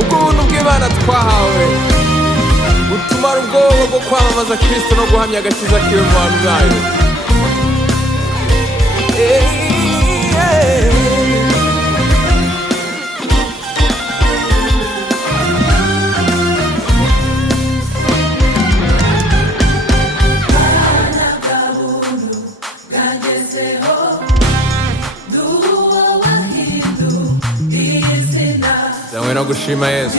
ubuntu bw'Imana twahawe butumara ubwoba bwo kwamamaza Kristo no guhamya agakiza kiwe mu bantu bayo. Zawe no gushima Yesu.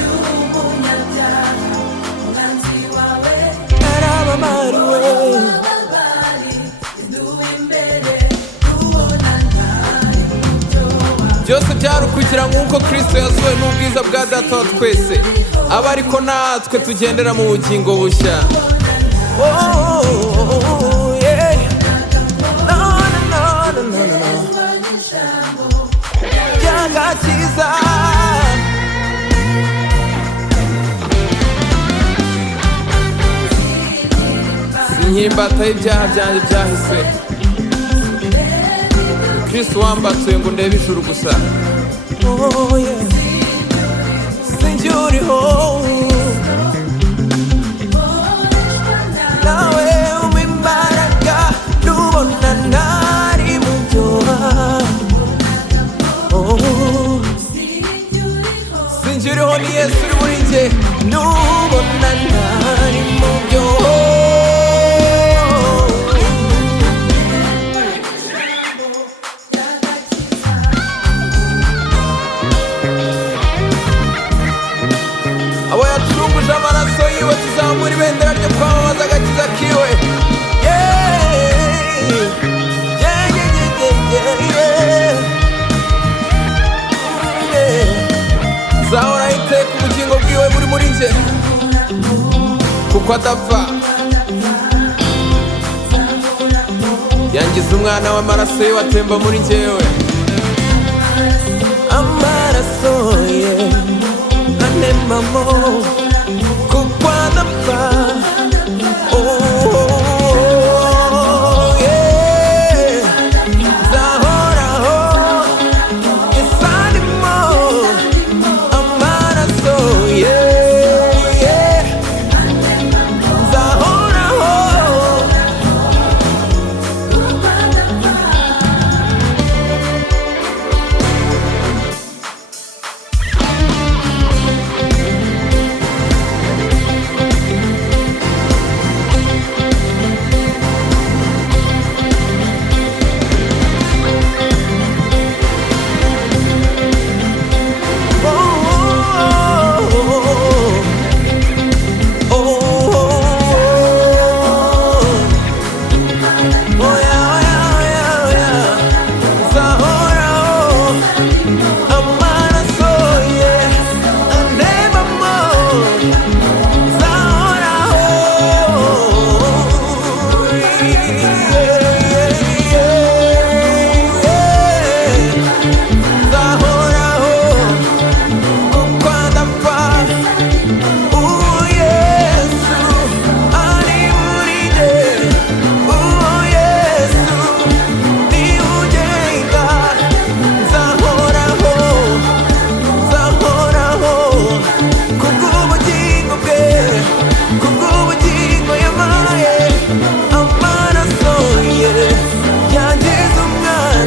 Byose byari ukugira nk'uko Kristo yazuwe n'ubwiza bwa Data wa twese, aba ariko natwe tugendera mu bugingo bushya. Byagakiza sink'imbata y'ibyaha byanjye byahise, Kristo wambatuye ngo ndebe ijuru gusa. Sinjye uriho nawe umpa imbaraga nubona ntari mu byoha. Sinjye uriho ni Yesu uri muri njye nubona ntari mu byoha. Abo yacunguje amaraso yiwe tuzamura ibendera ryo kwamamaza agakiza kiwe. Nzahora iteka ubugingo bwiwe buri muri njye kuko adapfa. Yangize umwana w'amaraso yiwe atemba muri njyewe. Amaraso ye anemamo kuko adapfa.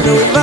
No